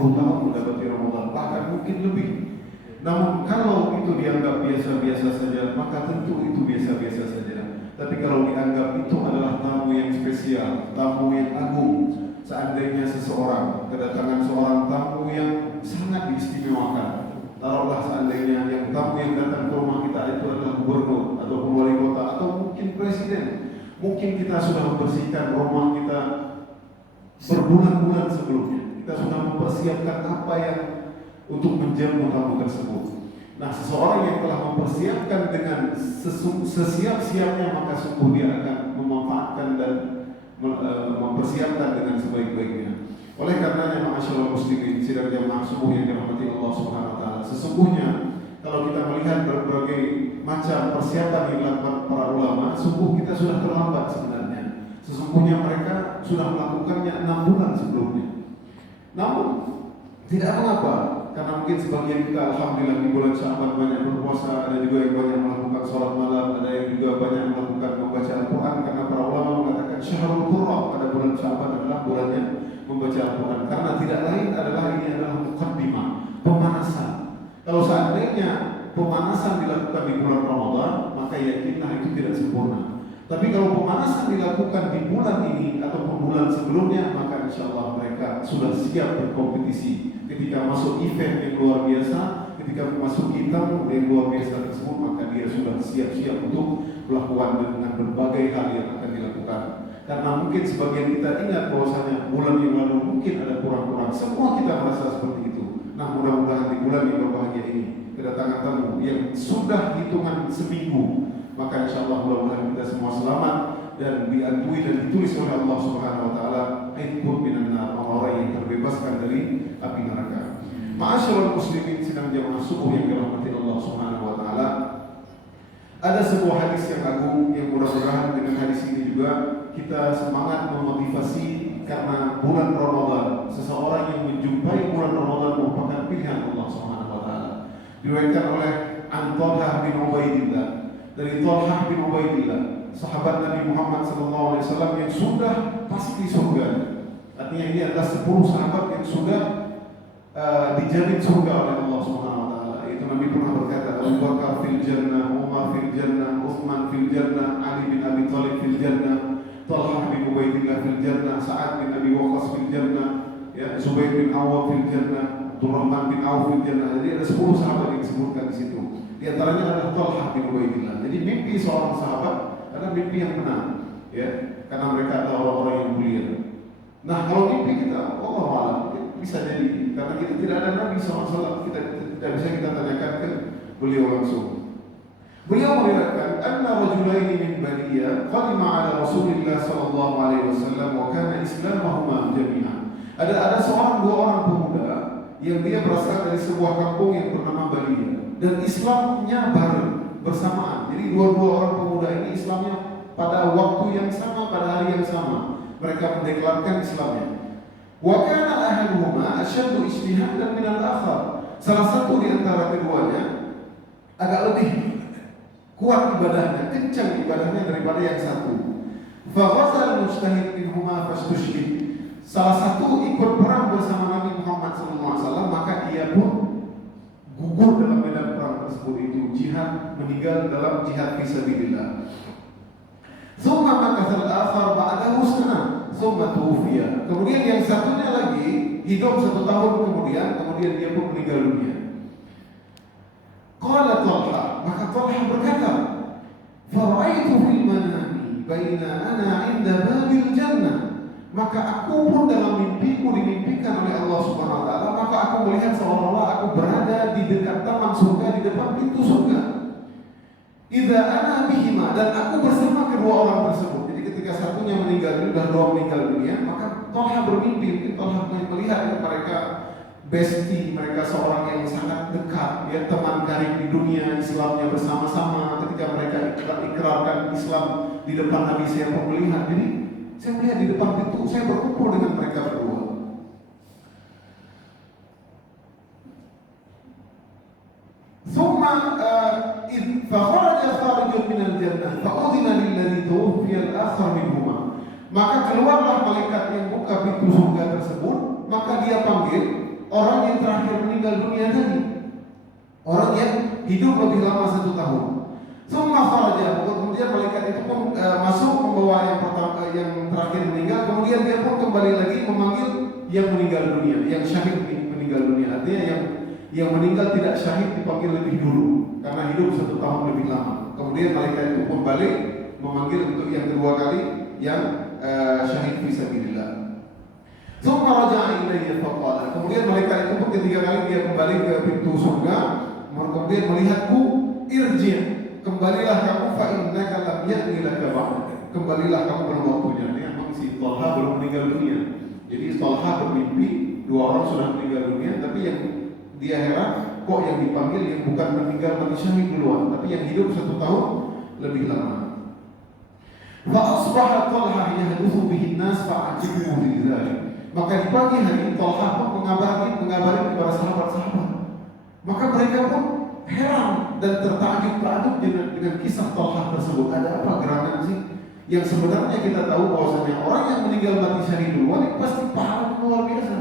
10 tahun mendapati Ramadan, bahkan mungkin lebih. Namun kalau itu dianggap biasa-biasa saja, maka tentu itu biasa-biasa saja. Tapi kalau dianggap itu adalah tamu yang spesial, tamu yang agung, seandainya seseorang kedatangan seorang tamu yang sangat diistimewakan, taruhlah seandainya yang tamu yang datang ke rumah kita itu adalah gubernur atau wali kota atau mungkin presiden, mungkin kita sudah membersihkan rumah kita berbulan-bulan sebelumnya. Kita sudah mempersiapkan apa yang untuk menjamu tamu tersebut. Nah, seseorang yang telah mempersiapkan dengan sesiap-siapnya, maka sungguh dia akan memanfaatkan dan mempersiapkan dengan sebaik-baiknya. Oleh karenanya, ma'asyiral muslimin, sidang jamaah subuh yang dirahmati Allah Subhanahu wa taala, sesungguhnya kalau kita melihat berbagai macam persiapan yang dilakukan para ulama, sungguh kita sudah terlambat sebenarnya. Sesungguhnya mereka sudah melakukannya 6 bulan sebelumnya. Namun tidak mengapa, karena mungkin sebagian kita alhamdulillah di bulan Sya'ban banyak berpuasa, ada juga yang banyak melakukan sholat malam, ada yang juga banyak melakukan membaca Al-Quran, karena para ulama mengatakan Syahrul Qur'an pada bulan Sya'ban adalah bulannya membaca Al-Quran, karena tidak lain adalah ini adalah muqaddimah, pemanasan. Kalau seandainya pemanasan dilakukan di bulan Ramadan, maka yakinlah itu tidak sempurna. Tapi kalau pemanasan dilakukan di bulan ini ataupun bulan sebelumnya, maka insya Allah mereka sudah siap berkompetisi. Ketika masuk event yang luar biasa, ketika masuk hitam yang luar biasa tersebut, maka dia sudah siap-siap untuk melakukan dengan berbagai hal yang akan dilakukan. Karena mungkin sebagian kita ingat bahwasanya bulan yang lalu mungkin ada kurang-kurang. Semua kita merasa seperti itu. Nah, mudah-mudahan di bulan yang berbahagia ini kedatangan tamu yang sudah hitungan seminggu, maka insya Allah mudah-mudahan kita semua selamat dan diakui dan ditulis oleh Allah Subhanahu wa taala ikut minan nar, orang yang terbebaskan dari api neraka. Ma'asyiral muslimin sidang jamaah subuh yang dirahmati Allah Subhanahu wa taala. Ada sebuah hadis yang agung yang mudah-mudahan dengan hadis ini juga kita semangat memotivasi, karena bulan Ramadan, seseorang yang menjumpai bulan Ramadan merupakan pilihan Allah Subhanahu wa taala. Diriwayatkan oleh Talhah bin Ubaidillah, dari Talhah bin Ubaidillah, sahabat Nabi Muhammad SAW yang sudah pasti surga. Artinya ini adalah 10 sahabat yang sudah dijamin surga oleh Allah Subhanahu wa taala. Itu Nabi pernah berkata, Abu Bakar fil jannah, Umar fil jannah, Utsman fil jannah, Ali bin Abi Thalib fil jannah, Talhah bin Ubaidillah fil jannah, Sa'ad bin Abi Waqqas fil jannah, ya, Zubair bin Awwam fil jannah, Abdurrahman bin Auf fil jannah. Jadi ada 10 sahabat yang disebutkan di situ. Di antaranya adalah Talhah bin Ubaidillah. Jadi mimpi seorang sahabat adalah mimpi yang benar, ya, karena mereka adalah orang-orang yang mulia. Nah, kalau mimpi kita, Allah malam bisa jadi karena kita tidak ada Nabi SAW, kita tidak bisa kita tanyakan ke beliau langsung. Beliau meriwayatkan, anna rajulaini min Bariyah qadima ala Rasulillah sallallahu alaihi wasallam wa kana islamahuma jami'an. Ada dua orang pemuda yang dia berasal dari sebuah kampung yang bernama Bariyah dan Islamnya bareng bersamaan. Jadi dua orang pemuda ini Islamnya pada waktu yang sama, pada hari yang sama. Mereka mendeklarkan Islamnya. Wa kana ahaduhuma ashaddu ijtihadan min al-akhar. Salah satu di antara keduanya agak lebih kuat ibadahnya, kencang ibadahnya daripada yang satu. Fa ghazal mujtahid minhuma fastushhid. Salah satu ikut perang bersama Nabi Muhammad SAW, maka ia pun gugur dalam medan perang tersebut, itu jihad, meninggal dalam jihad fisabilillah. Tsumma makathal akhar ba'dahu sanah, tsumma tuwfiya. Kemudian yang satunya lagi hidup 1 tahun kemudian dia pun meninggal dunia. Qala Talha, maka Talha berkata, "Fara'aitu fil manami baina ana 'inda babil jannah." Maka aku pun dalam mimpiku dimimpikan oleh Allah Subhanahu wa taala, maka aku melihat seolah-olah aku berada di dekat taman surga, di depan pintu surga. Idza ana bihima, dan aku bersama kedua orang tersebut. Jadi ketika satunya meninggal dunia dan dua meninggal dunia, maka Talha bermimpi, mungkin Talha melihat mereka bestie, mereka seorang yang sangat dekat, ya, teman karib di dunia, Islamnya bersama-sama. Ketika mereka ikrarkan Islam di depan Nabi, saya pun melihat. Jadi saya melihat di depan pintu, saya berkumpul dengan mereka berdua. ثم فخرج خارج من الجنة فأذن للذي توفي الآخر منهما. Maka keluarlah malaikat yang buka pintu surga tersebut, maka dia panggil orang yang terakhir meninggal dunia tadi, orang yang hidup lebih lama 1 tahun. Summa kharaja, kemudian malaikat itu pun masuk membawa yang pertama, yang terakhir meninggal. Kemudian dia pun kembali lagi memanggil yang meninggal dunia, yang syahid meninggal dunia. Artinya yang meninggal tidak syahid dipanggil lebih dulu karena hidup 1 tahun lebih lama. Kemudian malaikat itu pun balik memanggil untuk yang kedua kali yang syahid fisabilillah. Summa raja'a ilayya faqala. Kemudian malaikat itu pun ketiga kali dia kembali ke pintu surga, kemudian melihatku, irji', kembalilah kamu, fa innaka lam ya'ni laka ba'd. Kembalilah kamu, belum waktunya. Ini memang si Talha belum meninggal dunia. Jadi Talha bermimpi 2 orang sudah meninggal dunia, tapi yang dia heran kok yang dipanggil yang bukan meninggal mati syahid duluan, tapi yang hidup 1 tahun lebih lama. Fa asbaha Talha yahduthu bihi an-nas fa'ajibu bi dzalik. Maka di pagi hari Talha pun mengabari kepada sahabat-sahabat. Maka mereka pun heran dan tertakjub dengan kisah Talha tersebut. Ada apa gerangan sih? Yang sebenarnya kita tahu bahwasanya orang yang meninggal mati syahid duluan pasti pahala luar biasa.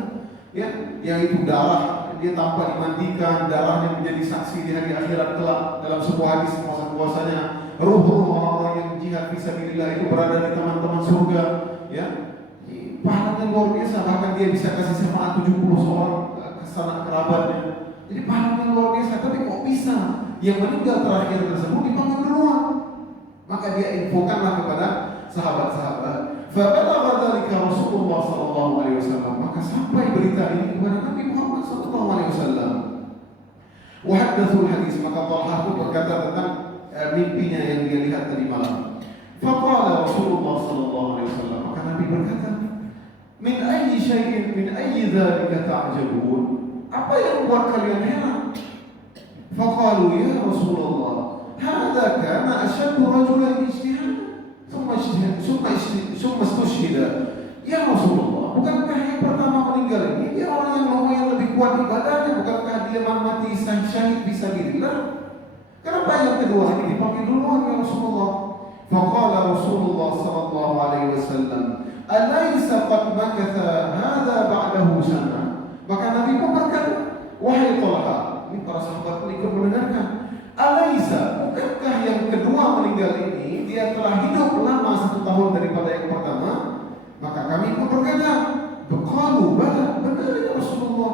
Ya, yang itu darah dia tanpa dimandikan, darahnya menjadi saksi di hari akhirat kelak. Dalam sebuah hadis bahwasanya ruh-ruh orang-orang yang jihad fisabilillah itu berada di teman-teman surga. Ya, pahalanya luar biasa. Bahkan dia bisa kasih syafaat 70 orang ke sanak kerabatnya. Jadi pahalanya luar biasa. Tapi kok bisa yang meninggal terakhir tersebut dipanggil duluan? Maka dia infokanlah kepada sahabat-sahabat. Fabalagha dzalika Rasulullah sallallahu alaihi wasallam. Maka sampai berita ini kepada Nabi Muhammad sallallahu alaihi wasallam. Wa haddatsul hadis, maka Talha pun berkata tentang mimpinya yang dia lihat tadi malam. Faqala Rasulullah sallallahu alaihi wasallam, maka Nabi berkata, "Min ayyi syai'in min ayyi dzalika ta'jabun?" Apa yang membuat kalian heran? Faqalu ya Rasulullah, hadza kana ashaddu rajulan ijtihadan, thumma istushhida. Ya Rasulullah, bukankah yang pertama meninggal ini dia orang yang lumayan lebih kuat ibadahnya? Bukankah dia mati syahid fisabilillah? Kenapa yang kedua ini dipanggil duluan ya Rasulullah? Faqala Rasulullah sallallahu alaihi wasallam, alaysa qad makatha hadza ba'dahu sana? Maka Nabi pun berkata, wahai Talha, ini para sahabat pun ikut mendengarkan. Alaysa, bukankah yang kedua meninggal ini dia telah hidup lama 1 tahun daripada yang pertama? Maka kami pun berkata, qalu bala, benar ya Rasulullah.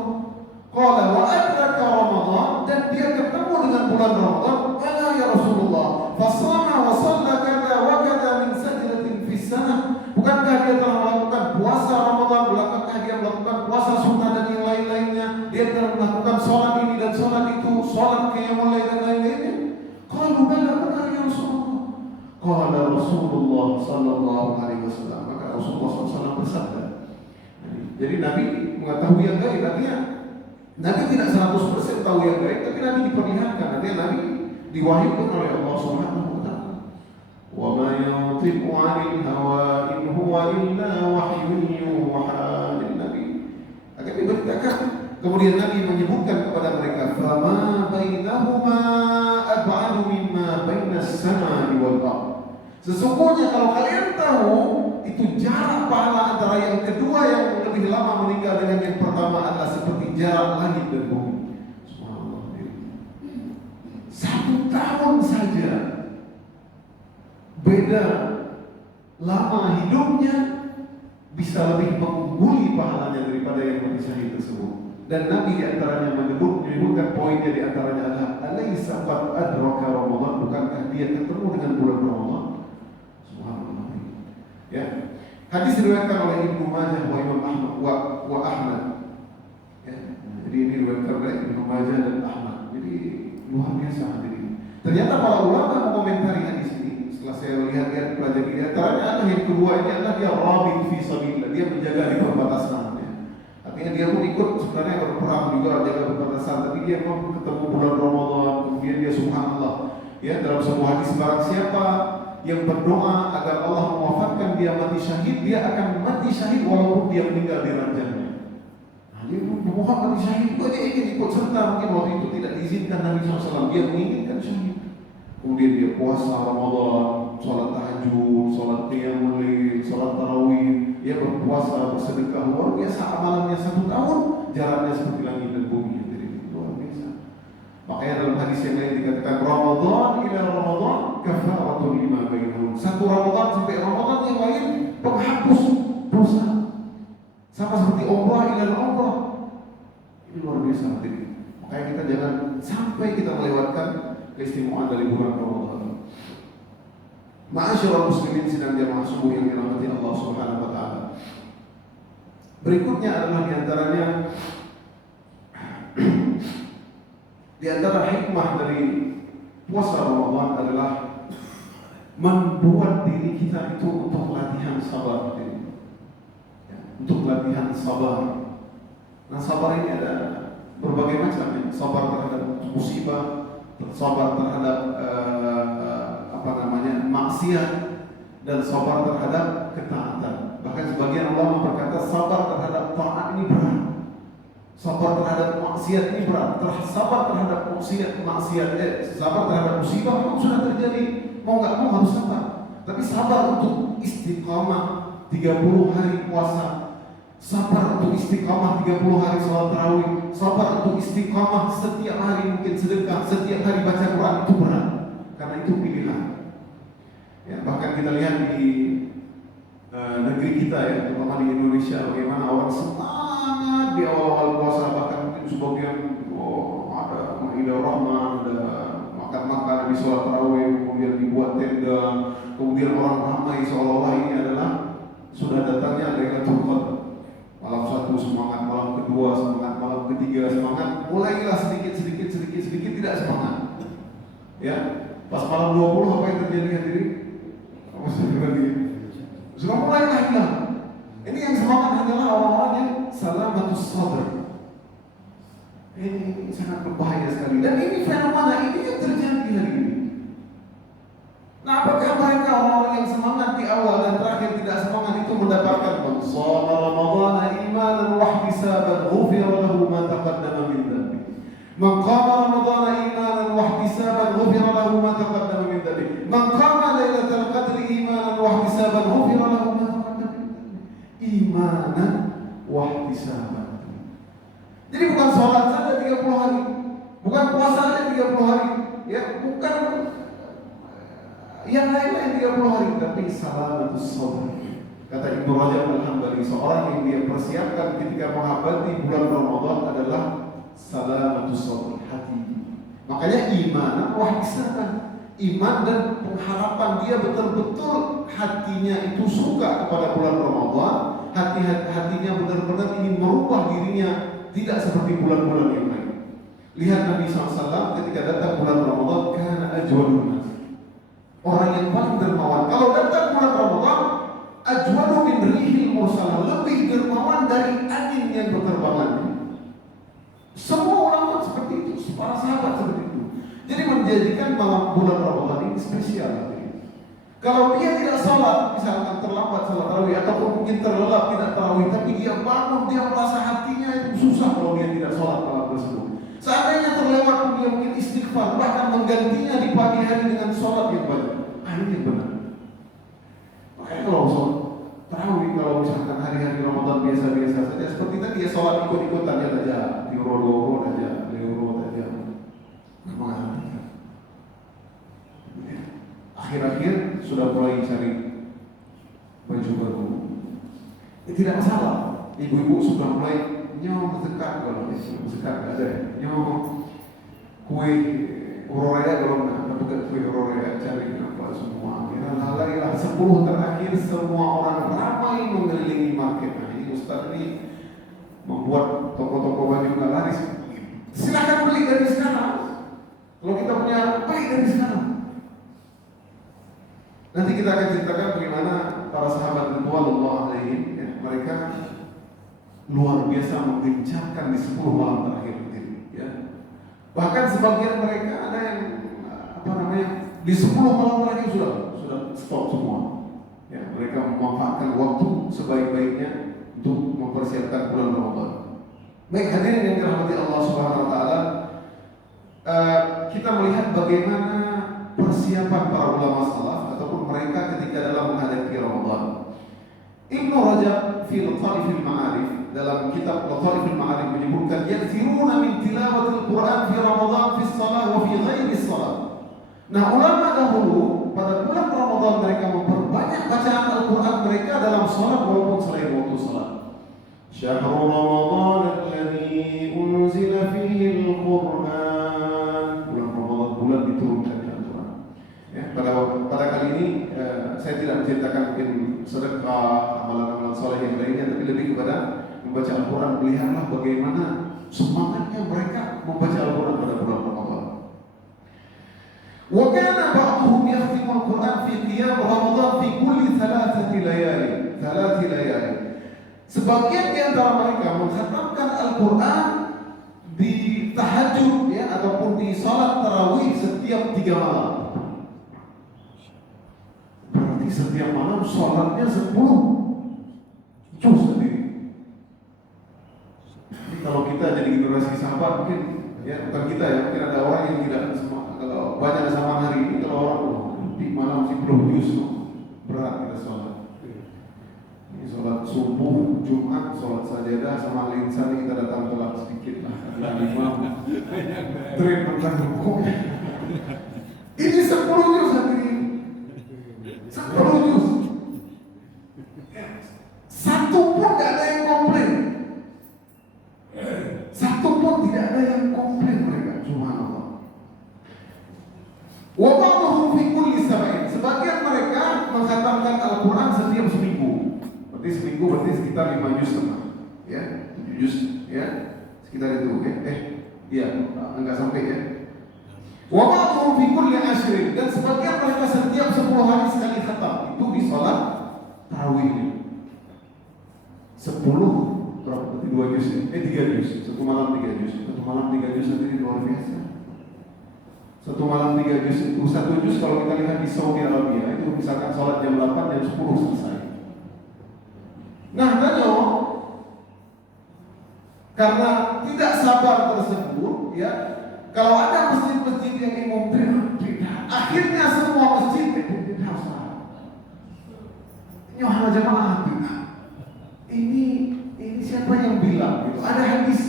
Qala wa adraka Ramadan, dan dia ketemu dengan bulan Ramadan. Bala ya Rasulullah. Fasama wa shalla kada wa kada min sajdatin fis sanah. Bukankah dia telah melakukan puasa Ramadan? Bukankah dia melakukan puasa sunnah dan yang lain-lainnya? Dia telah melakukan sholat ini dan sholat itu, sholat qiyamul lail dan lain-lainnya. Qalu bala, benar ya Rasulullah. Qala Rasulullah sallallahu alaihi wasallam. Maka Rasulullah SAW bersabda. Jadi Nabi mengetahui yang gaib, artinya Nabi tidak 100% tahu yang gaib, tapi Nabi diperlihatkan. Artinya Nabi diwahyukan oleh Allah Subhanahu wa taala. Wa ma yantiqu 'anil hawa in huwa illa wahyun yuha. Nabi akan diberitakan. Kemudian Nabi menyebutkan kepada mereka, fama bainahuma ab'adu mimma bainas samai wal ardh. Sesungguhnya kalau kalian tahu itu jarak pahala antara yang kedua yang lebih lama meninggal dengan yang pertama adalah seperti jarak langit dan bumi. Subhanallah. 1 tahun saja beda lama hidupnya bisa lebih mengungguli pahalanya daripada yang mati syahid tersebut. Dan Nabi diantaranya menyebutkan poinnya diantaranya adalah alaysa qad adraka Ramadan, bukankah dia ketemu dengan bulan Ramadan? Subhanallah. Ya. Hadis diriwayatkan oleh Ibnu Majah wa Imam Ahmad wa Ahmad. Ya. Jadi ini diriwayatkan oleh Ibnu Majah dan Ahmad. Jadi luar biasa hadirin. Ternyata para ulama mengomentari hadis ini. Setelah saya lihat pelajari di antaranya adalah yang kedua ini adalah dia rabit fi sabilillah, dia menjaga di perbatasan. Artinya dia pun ikut sebenarnya berperang juga jaga perbatasan, tapi dia mau ketemu bulan Ramadan, kemudian dia subhanallah. Ya, dalam sebuah hadis, barang siapa yang berdoa agar Allah mewafatkan dia mati syahid, dia akan mati syahid walaupun dia meninggal di ranjangnya. Nah, dia memohon mati syahid, dia ingin ikut serta, mungkin waktu itu tidak diizinkan Nabi SAW, dia menginginkan syahid. Kemudian dia puasa Ramadan, sholat tahajud, sholat qiyamul lail, sholat tarawih, dia berpuasa, bersedekah, luar biasa amalannya 1 tahun jaraknya seperti langit dan bumi. Jadi luar biasa. Makanya dalam hadis yang lain dikatakan Ramadan ila Ramadan kafaratun lima bainahum. Satu Ramadan sampai Ramadan yang lain penghapus dosa. Sama seperti umrah ila umrah. Ini luar biasa hadirin. Makanya kita jangan sampai kita melewatkan keistimewaan dari bulan Ramadan. Ma'asyiral muslimin sidang jamaah subuh yang dirahmati Allah Subhanahu wa taala. Berikutnya adalah di antara hikmah dari puasa Ramadan adalah membuat diri kita itu untuk latihan sabar. Untuk latihan sabar. Nah, sabar ini ada berbagai macam ya. Sabar terhadap musibah, sabar terhadap maksiat, dan sabar terhadap ketaatan. Bahkan sebagian ulama berkata sabar terhadap taat ini berat, sabar terhadap maksiat ini berat. Sabar terhadap sabar terhadap musibah memang sudah terjadi, mau nggak mau harus sabar. Tapi sabar untuk istiqamah 30 hari puasa, sabar untuk istiqamah 30 hari salat tarawih, sabar untuk istiqamah setiap hari mungkin sedekah, setiap hari baca Quran, itu berat. Karena itu pilihan. Ya, bahkan kita lihat di negeri kita ya, terutama di Indonesia, bagaimana orang semangat di awal-awal puasa, bahkan mungkin sebagian ada Maidah Rahman, ada makan-makan di sholat tarawih, kemudian dibuat tenda, kemudian orang ramai seolah-olah ini adalah sudah datangnya Lailatul Qadar. Malam satu semangat, malam kedua semangat, malam ketiga semangat, mulailah sedikit tidak semangat. Ya, pas malam 20 apa yang terjadi hadirin? Sudah mulai hilang. Ini yang semangat hanyalah orang-orang yang salamatus sadr. Ini sangat berbahaya sekali. Dan ini fenomena ini yang terjadi hari ini. Nah, apakah mereka orang-orang yang semangat di awal dan terakhir tidak semangat itu mendapatkan shoma Ramadhana imanan wa ihtisaban ghufira lahu ma taqaddama min dhanbi. Man qama Ramadhana imanan wa ihtisaban ghufira lahu ma taqaddama min dhanbi. Man qama lailatul qadri imanan wa ihtisaban ghufira lahu ma taqaddama min dhanbi. Imanan wa ihtisaban. Jadi bukan salat saja 30 hari, bukan puasa saja 30 hari, ya, bukan yang lain-lain 30 hari, tapi salamatus sadr. Kata Ibnu Rajab Al-Hambali, seorang yang dia persiapkan ketika menghadapi bulan Ramadan adalah salamatus sadr, hati. Makanya iman wa ihtisaban. Iman dan pengharapan dia betul-betul hatinya itu suka kepada bulan Ramadan, hatinya benar-benar ingin merubah dirinya, tidak seperti bulan-bulan yang lain. Lihat Nabi SAW ketika datang bulan Ramadan, kana ajwadun nas. Orang yang paling dermawan. Kalau datang bulan Ramadan, ajwadu min rihil mursalah, lebih dermawan dari angin yang berterbangan. Semua ulama seperti itu, para sahabat seperti itu. Jadi menjadikan bulan Ramadan ini spesial. Kalau dia tidak sholat, misalkan terlambat sholat tarawih ataupun mungkin terlelap tidak tarawih, tapi dia bangun, dia merasa hatinya itu susah kalau dia tidak sholat malam tersebut. Seandainya terlewat, dia mungkin istighfar, bahkan menggantinya di pagi hari dengan sholat yang banyak. Ini yang benar. Makanya kalau sholat tarawih, kalau misalkan hari-hari Ramadan biasa-biasa saja, seperti tadi ya sholat ikut-ikutan aja, diurut-urut aja, akhir-akhir sudah mulai cari baju baru. Tidak masalah. Ibu-ibu sudah mulai nyom sekat, kalau sekat ada ya. Nyom kue urorea, kalau nggak dapat kue urorea, cari apa semua. Larilah 10 terakhir semua orang ramai mengelilingi market. Nah, ini Ustaz ini membuat toko-toko baju nggak laris. Silakan beli dari sekarang. Kalau kita punya, beli dari sekarang. Nanti kita akan ceritakan bagaimana para sahabat radhiyallahu alaihim, ya, mereka luar biasa menggencarkan di 10 malam terakhir ini, ya. Bahkan sebagian mereka ada yang di 10 malam terakhir sudah stop semua. Ya, mereka memanfaatkan waktu sebaik-baiknya untuk mempersiapkan bulan Ramadan. Baik hadirin yang dirahmati Allah Subhanahu wa taala, kita melihat bagaimana persiapan para ulama salaf ataupun mereka ketika dalam menghadapi Ramadan. Ibnu Rajab fi Lataifil Ma'arif, dalam kitab Lataifil Ma'arif, menyebut Nah, ulama dahulu pada bulan Ramadan mereka memperbanyak bacaan Al-Quran mereka dalam sholat walaupun selain waktu sholat. Syahrul Ramadan alladzi unzila fihi al-Quran. Bulan Ramadan, bulan diturunkannya Al-Quran. Ya, pada kali ini saya tidak menceritakan mungkin sedekah, amalan-amalan soleh yang lainnya, tapi lebih kepada membaca Al-Quran. Melihatlah bagaimana semangatnya mereka membaca Al-Quran pada bulan Ramadan. Wa kana ba'dhum yakhtimu al-Quran fi qiyam Ramadan fi kulli thalathati layali. Sebagian di antara mereka mengkhatamkan Al-Quran di tahajud ya ataupun di salat tarawih setiap 3 malam. Berarti setiap malam salatnya 10 juz sendiri. Jadi kalau kita jadi generasi sahabat mungkin ya bukan kita ya, mungkin ada orang yang tidak kalau banyak sama hari ini, kalau orang di malam 10 juz berat kita sholat. Ini sholat subuh, Jumat, sholat sajadah sama ahli insan kita datang telat sedikit lah. Ada imam tren tentang hukum. Ini 10 juz hadirin. 10 juz. Satu pun tidak ada yang komplain. Satu pun tidak ada yang komplain mereka. Subhanallah. Wa ba'dhum fi kulli sab'in. Sebagian mereka mengkhatamkan Al-Quran setiap seminggu. Berarti seminggu berarti sekitar 5 juz sama. Ya, 7 juz ya. Sekitar itu ya. Iya, enggak sampai ya. Wa ba'dhum fi kulli ashrin. Dan sebagian mereka setiap 10 hari sekali khatam. Itu di salat tarawih. 10 berapa? Berarti 2 juz ya? 3 juz. Satu malam 3 juz. Satu malam 3 juz nanti luar biasa. Satu malam 3 juz itu 1 juz kalau kita lihat di Saudi Arabia itu misalkan sholat jam 8 jam 10 selesai. Nah, karena tidak sabar tersebut ya, kalau ada masjid-masjid yang imam tidak, akhirnya semua masjid tidak salah. Nyohal jamaah tidak. Ini siapa yang bilang gitu? Ada hadis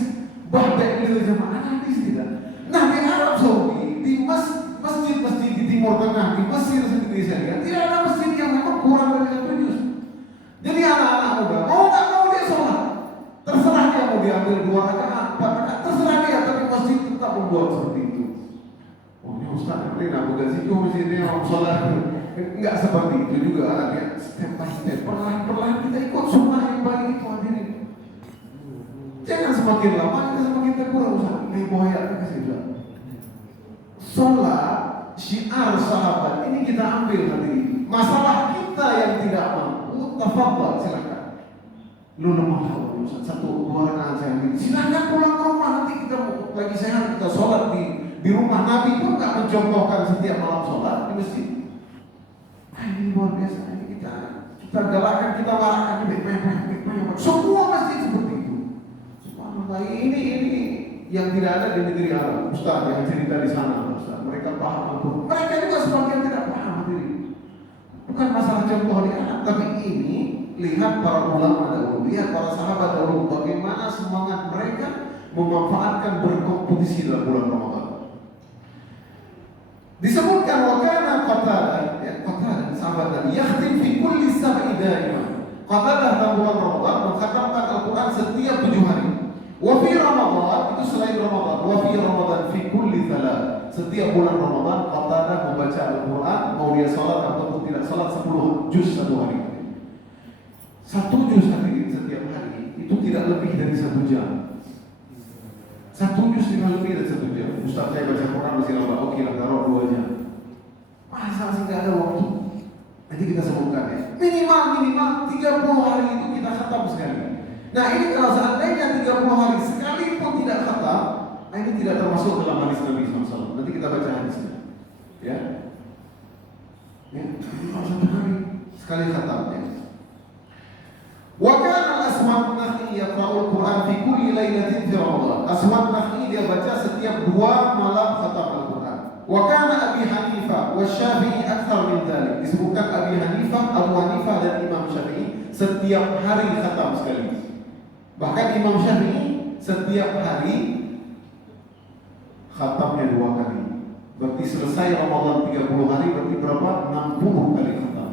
bahwa itu jamaah, ada hadis tidak. Nah, di Arab Saudi di masjid-masjid di Timur Tengah, di Mesir sendiri saya lihat tidak ada masjid yang memang kurang dari 1 juz. Jadi anak-anak muda mau nggak mau dia sholat, terserah dia mau diambil 2 rakaat, 4 rakaat, terserah dia, tapi masjid tetap membuat seperti itu. Oh ini Ustaz, ini nak bukan situ masjidnya orang sholat, nggak seperti itu juga anaknya. Step by step, perlahan-perlahan kita ikut sunnah yang baik itu hadirin. Jangan semakin lama kita semakin terkurang Ustaz. Ini boya kita sih. Sholat syiar sahabat ini kita ambil hadirin. Masalah kita yang tidak mampu, tafadhal silakan. Lu lemah Ustaz, 1-2 rakaat saya ambil. Silakan pulang ke rumah, nanti kita lagi sehat kita sholat di rumah. Nabi pun nggak mencontohkan setiap malam sholat di masjid. Ini luar biasa. Ini kita galakkan, kita marahkan semua masjid seperti itu. Subhanallah, ini yang tidak ada di negeri Arab. Ustaz yang cerita di sana, Ustaz, mereka paham Al-Quran. Mereka juga sebagian tidak paham diri. Bukan masalah contoh di Arab, tapi ini lihat para ulama dahulu, lihat para sahabat dahulu, bagaimana semangat mereka memanfaatkan berkompetisi dalam bulan Ramadan. Disebutkan wakana Qatadah, sahabat tadi, yakhtim fi kulli sab'i daima. Qatadah dalam bulan Ramadan mengkhatamkan Al-Quran setiap 7 hari. Wa fi Ramadan, itu selain Ramadan, wa fi Ramadan fi kulli thalath. Setiap bulan Ramadan Qatadah membaca Al-Quran, mau dia salat ataupun tidak salat 10 juz 1 hari. 1 juz hadirin setiap hari itu tidak lebih dari 1 jam. 1 juz tidak lebih dari 1 jam. Ustaz saya baca Quran masih lama, oke lah taruh 2 jam. Masa sih nggak ada waktu? Nanti kita sebutkan ya. Minimal 30 hari itu kita khatam sekali. Nah ini kalau seandainya 30 hari sekali pun tidak khatam, nah ini tidak termasuk dalam hadis Nabi SAW. Nanti kita baca hadisnya. Ya. Kalau 1 hari sekali khatam ya. Wa kana Aswad Nakhli yaqra'ul Quran fi kulli lailatin fi Ramadan. Aswad Nakhli dia baca setiap 2 malam khatam Al-Quran. Wa kana Abi Hanifah wa Syafi'i akthar min dzalik. Disebutkan Abi Hanifah, Abu Hanifah dan Imam Syafi'i setiap hari khatam sekali. Bahkan Imam Syafi'i setiap hari khatamnya 2 kali. Berarti selesai Ramadan 30 hari berarti berapa? 60 kali khatam.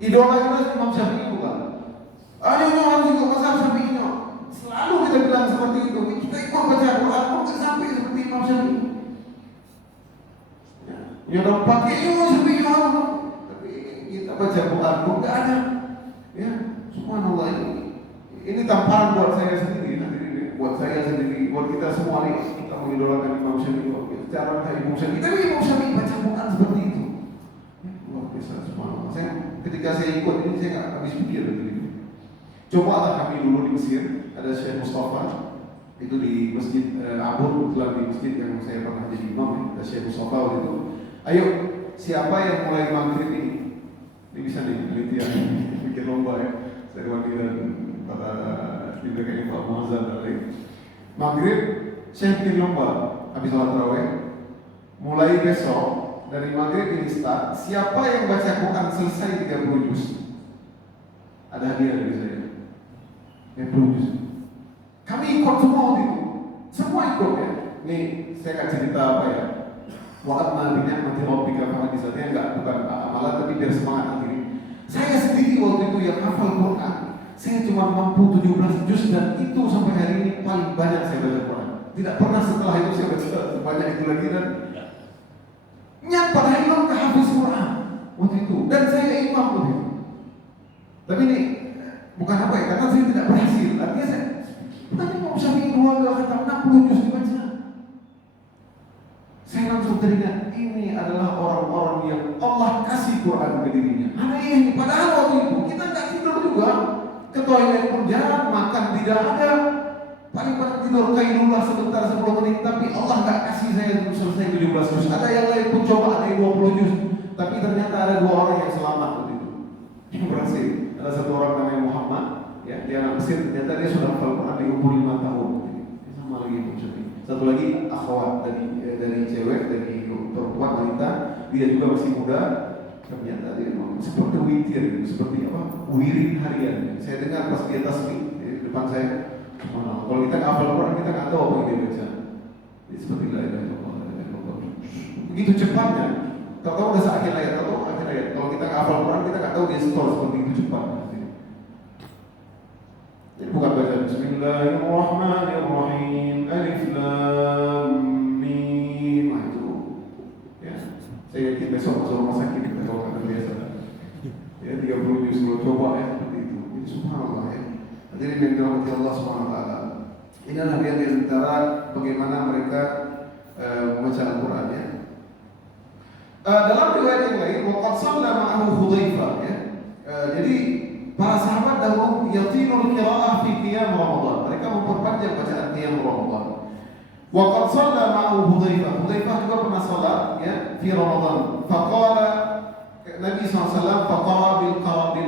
Idola kita Imam Syafi'i bukan? Ada yang harus ikut mazhab Syafi'i. Selalu kita bilang seperti itu. Kita ikut baca Al-Quran bukan sampai seperti Imam Syafi'i. Ya dong pakai Imam Syafi'i tapi kita baca Al-Quran pun nggak ada. Ya, subhanallah ini tamparan buat saya sendiri, buat saya sendiri, buat kita semua nih. Kita mengidolakan Imam Syafi'i. Cara kayak Imam Syafi'i, tapi Imam Syafi'i baca Quran seperti itu. Luar biasa, subhanallah. Ketika saya ikut ini saya nggak habis pikir gitu. Cobalah kami dulu di Mesir, ada Syekh Mustafa itu di Masjid Abur, kebetulan di masjid yang saya pernah jadi imam, ada Syekh Mustafa waktu itu. Ayo, siapa yang mulai maghrib ini? Ini bisa nih, penelitian, bikin lomba ya. Saya wakil para leader kayak Pak Muazzam dan lain. Maghrib, Syekh bikin lomba, habis sholat tarawih. Mulai besok dari maghrib ini start, siapa yang baca Quran selesai 30 juz? Ada hadiah dari saya. 30 juz. Kami ikut semua waktu itu. Semua ikut ya. Nih, saya nggak cerita apa ya. Wa'atna bi'ni'mati rabbika fahaditsatnya enggak, bukan amalan tapi biar semangat nanti. Saya sendiri waktu itu yang hafal Quran, saya cuma mampu 17 juz dan itu sampai hari ini paling banyak saya baca Quran. Tidak pernah setelah itu saya baca sebanyak itu lagi dan padahal imam kehafiz Quran waktu itu dan saya imam waktu itu. Tapi ini bukan apa ya, karena saya tidak berhasil. Artinya saya tadi mau Syafi'i dua kata 60 juz dibaca. Saya langsung teringat ini adalah orang-orang yang Allah kasih Quran ke dirinya. Ada ini, padahal waktu itu kita nggak tidur juga, ke toilet pun jarang, makan tidak ada, paling tidur kailullah sebentar 10 menit. Tapi Allah nggak kasih saya untuk selesai 17 juz. Ada yang lain pun coba ada yang 20 juz, tapi ternyata ada 2 orang yang selamat waktu itu. Yang berhasil. Ada satu orang namanya Muhammad, ya dia anak Mesir. Ternyata dia sudah hafal Quran di umur 5 tahun. Sama lagi itu. Satu lagi akhwat dari cewek, dari perempuan wanita, dia juga masih muda. Ternyata dia seperti witir, seperti apa? Wirid harian. Saya dengar pas di atas di depan saya. Kalau kita nggak hafal Quran, kita nggak tahu apa yang dia baca. Seperti la ilaha illallah. Begitu cepatnya. Tahu udah akhir ayat, tahu akhir ayat. Kalau kita nggak hafal Quran, kita nggak tahu dia skor seperti itu cepat. Jadi bukan baca Bismillahirrahmanirrahim, Alif Lam Mim. Itu ya. Saya yakin besok masuk rumah sakit kalau kata biasa. Ya 30 juz kalau coba ya seperti itu. Ini subhanallah ya. Jadi yang dirahmati Allah Subhanahu wa taala. Ini adalah di antara bagaimana mereka membaca Al-Qur'an ya. Dalam riwayat yang lain, waqad shalla ma'ahu Hudzaifah ya. Jadi para sahabat dahulu yatinul qira'ah fi qiyam Ramadan. Mereka memperpanjang bacaan qiyam Ramadan. Waqad shalla ma'ahu Hudzaifah. Hudzaifah juga pernah salat ya fi Ramadan. Faqala Nabi SAW faqara bil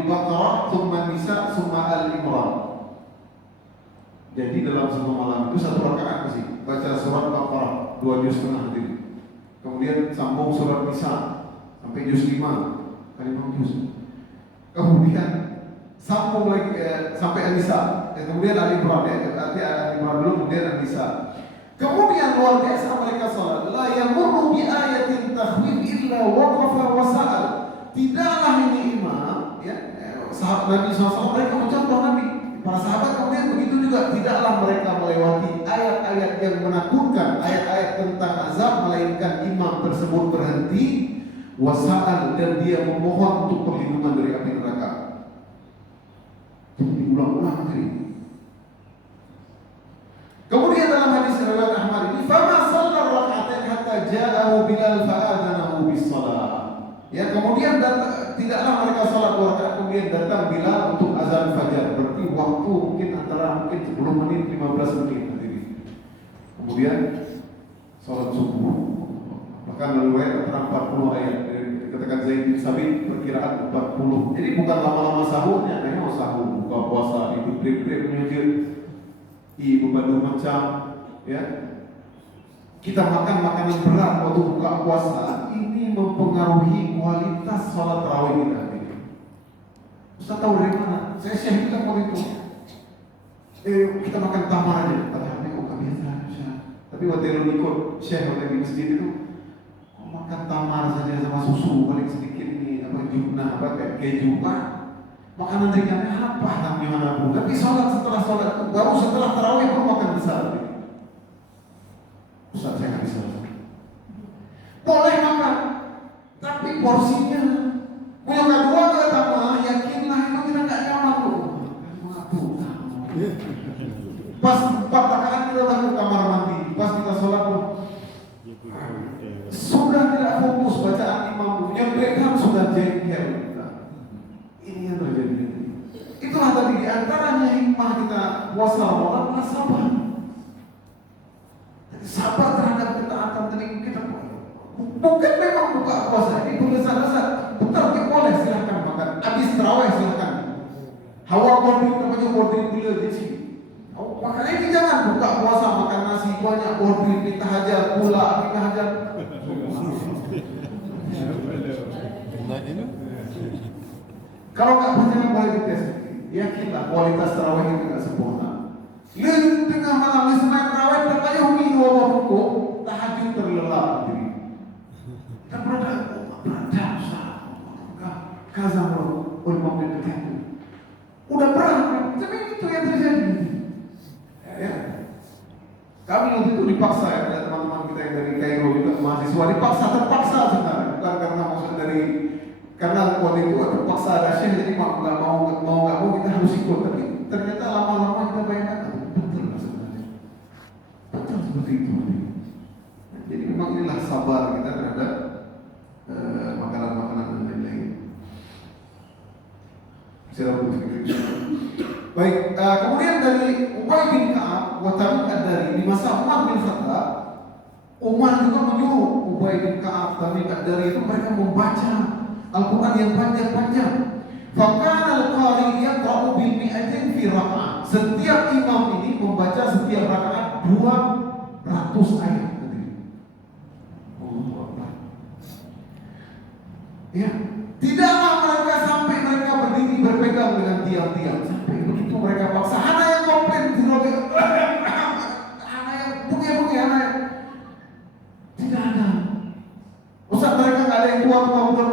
Baqarah thumma Nisa thumma Al-Imran. Jadi dalam satu malam itu satu rakaat mesti baca surat Baqarah 2 juz setengah itu. Kemudian sambung surat Nisa sampai juz 5 kali 5 juz. Kemudian sambung lagi sampai An-Nisa. Kemudian Al-Imran ya, arti Al-Imran dulu kemudian An-Nisa. Kemudian luar biasa mereka salat. La yamurru bi ayatin takhwif illa waqafa wa sa'al. Tidaklah ini imam ya, sahabat Nabi SAW mereka mencontoh Nabi. Para sahabat kemudian begitu juga, tidaklah mereka melewati ayat-ayat yang menakutkan, ayat-ayat tentang azab, melainkan imam tersebut berhenti wasa'al dan dia memohon untuk perlindungan dari api neraka. Diulang-ulang tadi. Kemudian dalam hadis riwayat Ahmad ini, "Fama shalla rak'atain hatta ja'ahu Bilal fa'adanahu bis-shalah." Ya, kemudian tidaklah mereka salat 2 rakaat, kemudian datang Bilal untuk azan fajar. Berarti waktu mungkin antara 10 menit 15 menit nanti. Kemudian salat subuh. Bahkan riwayat antara 40 ayat. Katakan Zaid bin Sabit perkiraan 40. Jadi bukan lama-lama sahurnya, memang sahur, buka puasa, itu break-break menyujud. Ibu bandu macam ya. Kita makan makanan berat waktu buka puasa, ini mempengaruhi kualitas sholat tarawih kita. Ustaz tahu dari mana? Saya share kita mau itu. Kita makan tamar aja. Padahal ini kok kebiasaan. Telur ikut Syekh di masjid itu, kok makan tamar saja sama susu paling sedikit ini apa jubna apa kayak keju pak. Makanan ringannya apa namanya bu? Tapi setelah sholat baru setelah tarawih baru makan besar. Ustaz saya nggak bisa. Boleh makan, tapi porsinya. Punya kedua kata yakinlah itu kita nggak nyaman loh. Pas 4 rakaat kita udah ke kamar mandi, pas kita sholat pun sudah tidak fokus bacaan imam, yang belakang sudah jengkel. Ini yang terjadi. Itulah tadi diantaranya hikmah kita puasa Ramadan adalah sabar. Sabar terhadap ketaatan tadi kita. Bukan memang buka puasa ini berdasar-dasar. Betul kita boleh silahkan makan. Habis terawih silahkan. Hawa bording namanya bording gula di sini. Makanya ini jangan buka puasa makan nasi banyak bording kita hajar pula kita hajar. Kalau nggak percaya boleh dites. Yakinlah kualitas tarawih itu nggak sempurna. Lalu tengah malam di semain tarawih terkayuh minum rukuk tahajud terlelap diri. Kita berada kazam ulama itu. Udah berat, tapi itu yang terjadi. Ya. Kami waktu itu dipaksa ya, ada teman-teman kita yang dari Kairo juga mahasiswa terpaksa sebenarnya, bukan karena maksud karena waktu itu terpaksa ada syekh jadi nggak mau kita harus ikut, tapi ternyata lama-lama kita bayangkan betul sebenarnya, betul seperti itu. Jadi memang inilah sabar kita terhadap makanan-makanan dan lain-lain. Baik, kemudian dari Ubay bin Ka'ab wa Tariq ad-Dari di masa Umar bin Khattab, Umar juga menyuruh Ubay bin Ka'ab Tariq ad-Dari itu mereka membaca Al-Quran yang panjang-panjang. Fakana al-qari yaqra'u bil mi'atin fi raka'ah. Setiap imam ini membaca setiap rakaat 200 ayat. Ya, tidaklah mereka sampai mereka berdiri berpegang dengan tiang-tiang. Sampai begitu mereka paksa. Anak yang komplain, anak yang bunyi-bunyi, anak tidak ada. Ustaz mereka nggak ada yang tua semua.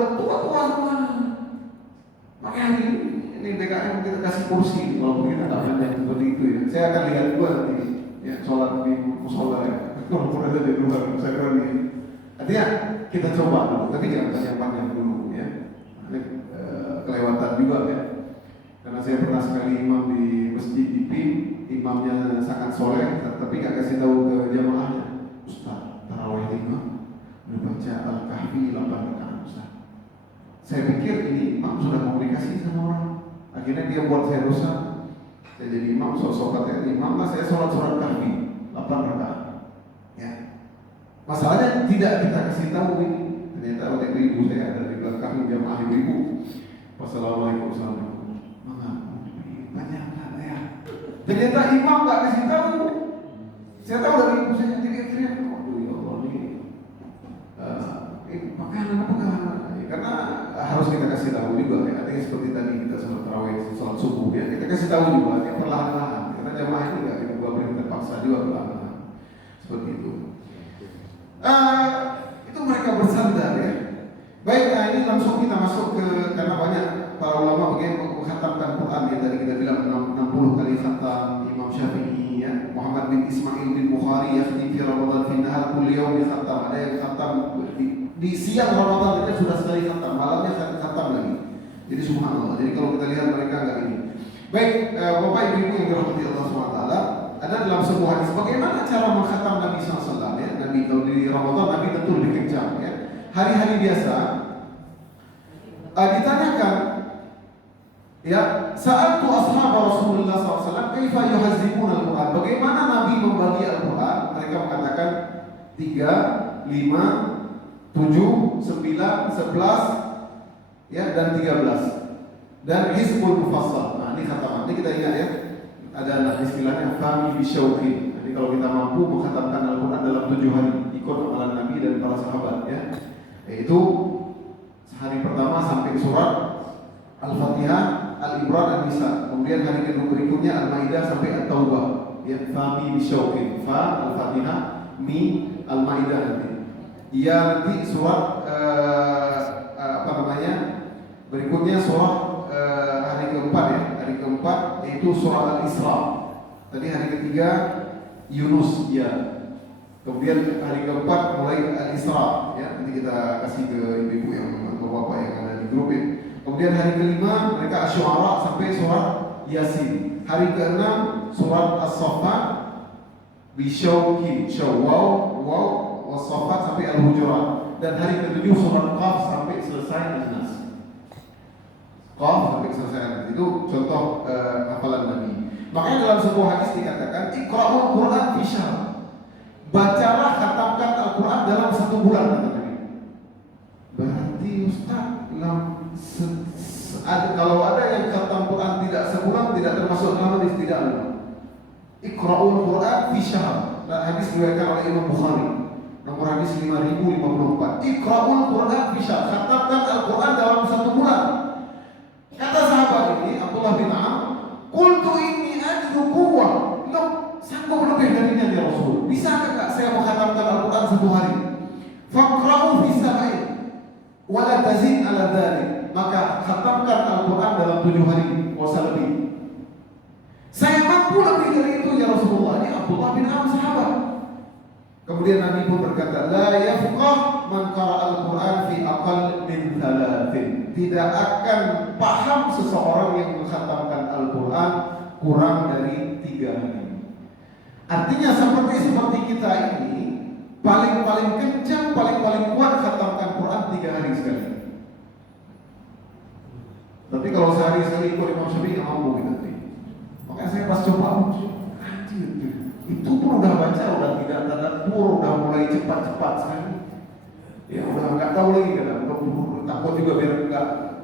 Makanya ini DKM kita kasih kursi, walaupun kita nggak banyak seperti itu ya. Saya akan lihat dua nanti, ya sholat di musola ya. Walaupun ada di luar, saya kira ini. Artinya kita coba dulu, tapi jangan panjang-panjang dulu ya. Kelewatan juga ya. Karena saya pernah sekali imam di masjid di PIM, imamnya sangat soleh, tapi nggak kasih tahu ke jamaahnya. Ustaz, tarawih 5, baca Al-Kahfi 8 rakaat Ustaz. Saya pikir ini imam sudah komunikasi sama orang. Akhirnya dia buat saya dosa. Saya jadi imam, sok-sok katanya imam lah saya sholat surat Kahfi 8 rakaat. Ya. Masalahnya tidak kita kasih tahu ini. Ternyata oleh ibu saya ada di belakang jamaah ibu. Wassalamualaikum warahmatullahi wabarakatuh. Banyak ya. Ternyata imam nggak kasih tahu. Saya tahu dari ibu saya teriak-teriak. Aduh ya Allah ini makanan apa kan? Karena harus kita kasih tahu juga ya. Artinya seperti tadi kita sholat tarawih, sholat subuh ya. Kita kasih tahu juga ya perlahan-lahan. Karena jamaah itu nggak kita buat perintah paksa juga perlahan-lahan. Seperti itu. Itu mereka bersandar ya. Baik, ini langsung kita masuk ke, karena banyak para ulama bagaimana mengkhatamkan Quran ya. Tadi kita bilang 60 kali khatam Imam Syafi'i ya. Muhammad bin Ismail bin Bukhari yakhtim fi Ramadan fi nahar kulli yawm khatam. Ada yang khatam di siang Ramadan itu sudah sekali khatam, malamnya khatam lagi. Jadi subhanallah. Jadi kalau kita lihat mereka enggak ini. Baik, Bapak Ibu yang dirahmati Allah SWT, ada dalam sebuah hadis bagaimana cara mengkhatam Nabi SAW ya. Nabi kalau di Ramadan Nabi tentu lebih kencang ya. Hari-hari biasa ditanyakan ya, sa'altu ashab Rasulullah SAW kaifa yuhazzibuna al-Quran. Bagaimana Nabi membagi Al-Quran? Mereka mengatakan 3, 5, 7, 9, 11 ya dan 13 dan Hizbul Mufassal. Nah ini khataman, ini kita ingat ya, ada istilahnya fami bisyauqin. Jadi kalau kita mampu mengkhatamkan Al-Quran dalam 7 hari ikut amalan Nabi dan para sahabat ya, yaitu hari pertama sampai surat Al-Fatihah, Al-Imran, An-Nisa. Kemudian hari kedua berikutnya Al-Maidah sampai At-Taubah. Ya, fami bisyauqin, fa Al-Fatihah, Al-Maidah nanti. Iya nanti surat berikutnya surat hari keempat ya. Hari keempat yaitu surat Al-Isra. Tadi hari ketiga Yunus ya. Kemudian hari keempat mulai Al-Isra ya. Nanti kita kasih ke ibu-ibu yang bapak-bapak yang ada di grup ini. Kemudian hari kelima mereka Asy-Syu'ara sampai surat Yasin. Hari keenam surat As-Saffat bisyauki waw was-Saffat sampai Al-Hujurat. Dan hari ketujuh surat Qaf sampai selesai An-Nas. Qaf sampai selesai An-Nas. Itu contoh hafalan Nabi. Makanya dalam sebuah hadis dikatakan Iqra'ul Qur'an fi syahr. Bacalah, khatamkan Al-Quran dalam 1 bulan kata Nabi. Berarti Ustaz kalau ada yang khatam Quran tidak sebulan tidak termasuk dalam hadis, tidak ada. Iqra'ul Quran fi syahr. Hadis diriwayatkan oleh Imam Bukhari. Nomor hadis 5054. Iqra'ul Quran fi syahr. Khatamkan Al-Quran dalam 1 bulan. Kata sahabat ini Abdullah bin Amr, qultu inni ajidu quwwah. Sanggup lebih darinya ya Rasul. Bisa enggak saya mengkhatamkan Al-Quran 1 hari? Faqra'u fi sab'in wa la tazid ala dzalik. Maka khatamkan Al-Quran dalam 7 hari, puasa lebih. Saya mampu lebih dari itu ya Rasulullah. Ini Abdullah bin Amr sahabat. Kemudian Nabi pun berkata, la yafqah man qara'a al-Quran fi aqall min 3. Tidak akan paham seseorang yang mengkhatamkan Al-Quran kurang dari 3 hari. Artinya seperti kita ini paling kencang, paling kuat khatamkan Quran 3 hari sekali. Tapi kalau sehari sekali ikut Imam Syafi'i nggak mampu kita. Makanya saya pas coba, anjir, itu pun udah baca, udah tidak tadabbur, udah mulai cepat sekali. Ya udah nggak tahu lagi kan, takut juga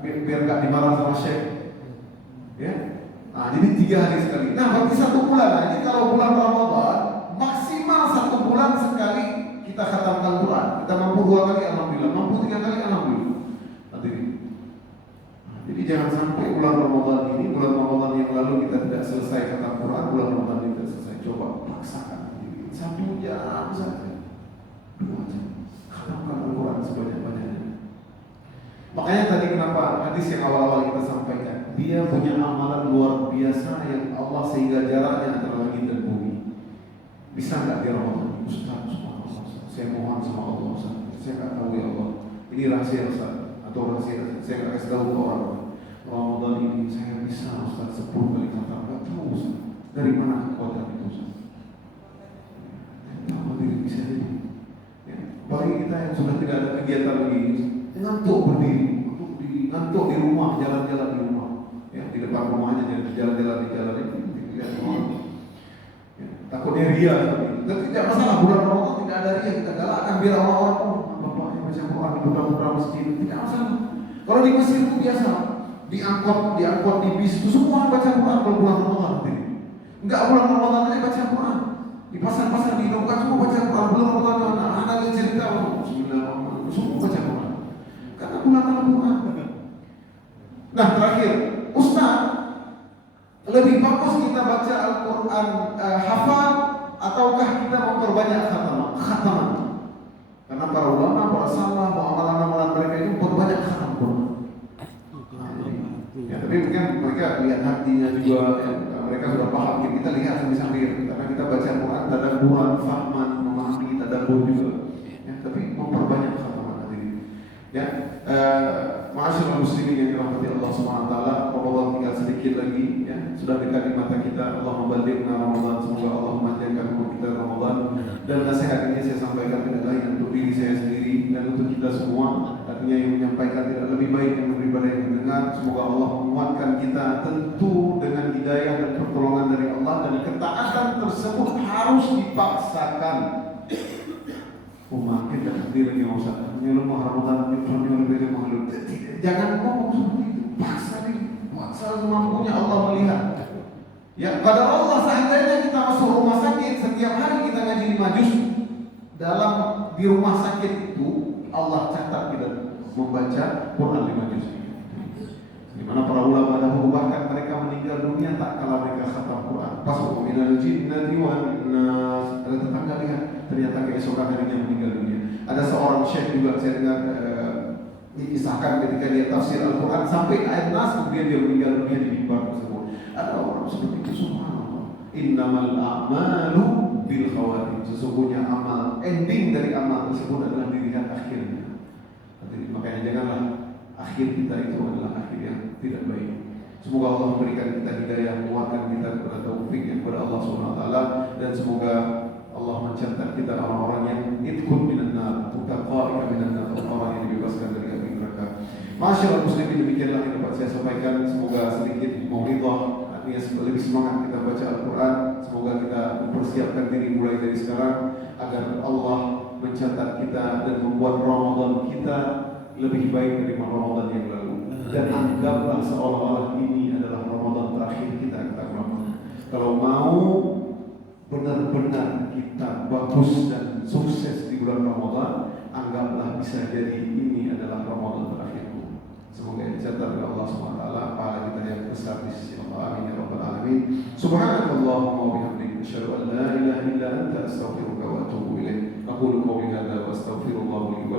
biar nggak dimarah sama Syekh. Ya. Nah, jadi 3 hari sekali. Nah, berarti 1 bulan. Nah, jadi kalau bulan Ramadan maksimal 1 bulan sekali kita khatamkan Quran. Kita mampu 2 kali, alhamdulillah. Mampu 3 kali, alhamdulillah. Jadi jangan sampai bulan Ramadan yang lalu kita tidak selesai khatam Quran, bulan Ramadan ini tidak selesai. Coba paksakan diri 1 jam saja, 2 jam. Khatamkan Al-Quran sebanyak-banyaknya. Makanya tadi kenapa hadis yang awal-awal kita sampaikan, dia punya amalan luar biasa yang Allah sehingga jaraknya antara langit dan bumi. Bisa nggak di Ramadan? Ustaz, saya mohon sama Allah, Ustaz. Saya nggak tahu ya Allah. Ini rahasia Ustaz atau rahasia saya nggak kasih tahu ke orang. Ramadan ini saya bisa Ustaz 10 kali khatam. Nggak tahu Ustaz. Dari mana kekuatan itu Ustaz? Apa diri bisa jadi? Ya. Bagi kita yang sudah tidak ada kegiatan lagi, ngantuk berdiri, ngantuk di rumah, jalan-jalan di rumah. Ya, di depan rumahnya jalan-jalan di jalan itu lihat orang. Ya, takutnya ria tapi tidak masalah, bulan Ramadan tidak ada ria, kita galakkan biar orang-orang bapaknya baca Quran di bulan masjid, tidak masalah. Kalau di Mesir itu biasa, di angkot di bis itu semua baca Quran kalau bulan Ramadan. Enggak bulan Ramadan aja baca Quran. Di pasar-pasar di Indonesia semua baca Quran, bulan Ramadan anak-anak yang cerita Bismillahirrahmanirrahim semua baca Quran. Karena bulan Al-Quran. Nah terakhir, Ustaz, lebih bagus kita baca Al-Quran hafal ataukah kita memperbanyak khataman? Karena para ulama, para salaf, amalan-amalan mereka itu memperbanyak khatam Quran. Ya, tapi mungkin mereka lihat hatinya juga, ya, mereka sudah paham. Kita lihat sambil-sambil, karena kita baca Quran tadabburan, fahman, memahami tadabbur juga. Ya, tapi memperbanyak khataman hadirin. Ya, ma'asyiral muslimin yang dirahmati Allah Subhanahu wa taala, Ramadan tinggal sedikit lagi ya, sudah dekat di mata kita. Allah membalikna Ramadan, semoga Allah memanjangkan umur kita Ramadan. Dan nasihat ini saya sampaikan tidak lain untuk diri saya sendiri dan untuk kita semua. Artinya yang menyampaikan tidak lebih baik yang daripada yang mendengar. Semoga Allah menguatkan kita tentu dengan hidayah dan pertolongan dari Allah, dan ketaatan tersebut harus dipaksakan. Makin tak hadir lagi Ustaz. Nyelumah Ramadan nyelumah lebih mahal. Jangan ngomong seperti itu. Paksa semampunya Allah melihat. Ya, pada Allah seandainya kita masuk rumah sakit setiap hari kita ngaji 5 juz, di rumah sakit itu Allah catat kita membaca Quran 5 juz. Di mana para ulama dahulu bahkan mereka meninggal dunia tak kala mereka khatam Quran. Pasuk minal jinnati wan nas. Ada tetangga lihat ternyata keesokan harinya meninggal dunia. Ada seorang syekh juga saya dengar dikisahkan ketika dia tafsir Al-Quran sampai ayat Nas kemudian dia meninggal dunia di mimbar tersebut. Ada orang seperti itu, subhanallah. Innamal a'malu bil khawatim. Sesungguhnya amal, ending dari amal tersebut adalah dilihat akhirnya. Makanya janganlah akhir kita itu adalah akhir yang tidak baik. Semoga Allah memberikan kita hidayah, menguatkan kita kepada taufik yang kepada Allah Subhanahu wa taala, dan semoga Allah mencatat kita orang-orang yang idkhul minan nar, mutaqaika minan nar, orang yang dibebaskan dari api neraka. Masyaallah muslimin, demikianlah yang dapat saya sampaikan. Semoga sedikit mau'izah, artinya lebih semangat kita baca Al-Quran. Semoga kita mempersiapkan diri mulai dari sekarang agar Allah mencatat kita dan membuat Ramadan kita lebih baik dari Ramadan yang lalu. Dan anggaplah seolah-olah ini adalah Ramadan terakhir kita, kalau mau benar-benar kita bagus dan sukses di bulan Ramadan, anggaplah bisa jadi ini adalah Ramadan terakhirku. Semoga dicatat oleh Allah Subhanahu wa taala pahala kita yang besar di sisi Allah. Amin ya rabbal alamin. Subhanakallahumma wa bihamdika asyhadu an la ilaha illa anta astaghfiruka wa atubu ilaik. Aqulu qawli hadza wa astaghfirullah li wa